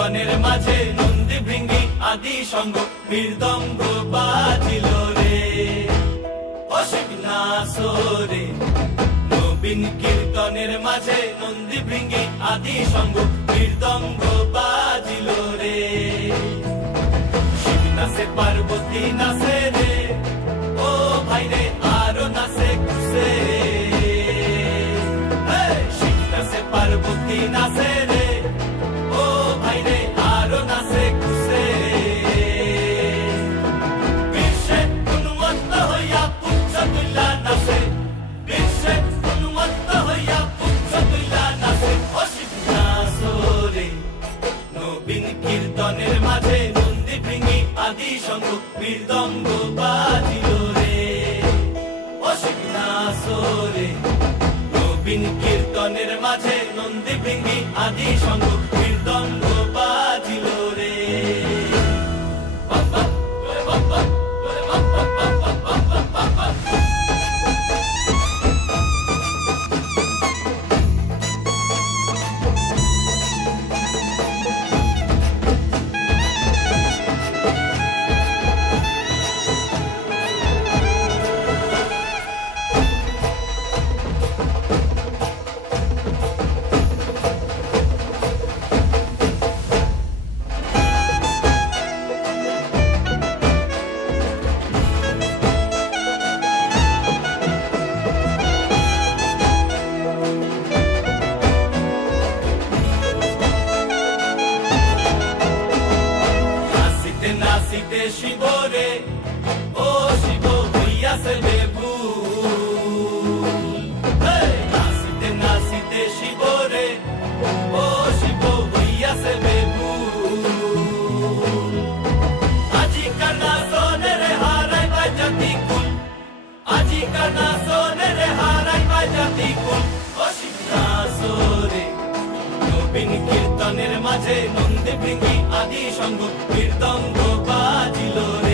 কীর্তনের মাঝে নন্দী ভৃঙ্গি আদি সঙ্গ মৃদঙ্গ বাজিল রে অশিবনাসরে নবীন কীর্তনের মাঝে নন্দী ভৃঙ্গি আদি সঙ্গ মৃদঙ্গ বাজিল রে শিব নাচে পার্বতী নাচে রে ও ভাই রে আরো নাচে খুশে শিব নাচে পার্বতী নাচে রে ও ভাই রে আরো নাচে খুশে বিশ্বে উন্মত্ত হইয়া পুচ্ছ তুল্লা নাচে বিশ্বে উন্মত্ত হইয়া পুচ্ছ তুল্লা নাচে অশিব নাচরে নবীন কীর্তনের মাঝে নন্দী ভৃঙ্গি আদি সঙ্গ মৃদঙ্গ বাজিল রে অশিব নাচরে নবীন কীর্তনের মাঝে নন্দী ভৃঙ্গি আদি সঙ্গ মৃদঙ্গ বাজিল রে নাচিতে শিব রে ও শিব হইয়াছে বেভুল নাচিতে নাচিতে শিব রে ও শিব হইয়াছে বেভুল আজিকার নাচনে রে হারাই বাজাতি কুল আজিকার নাচনে রে হারাই বাজাতি কুল ও শিব নাচরে নবীন কীর্তনের মাঝে নন্দী ভৃঙ্গি আদি সঙ্গ মৃদঙ্গ বাজিল রে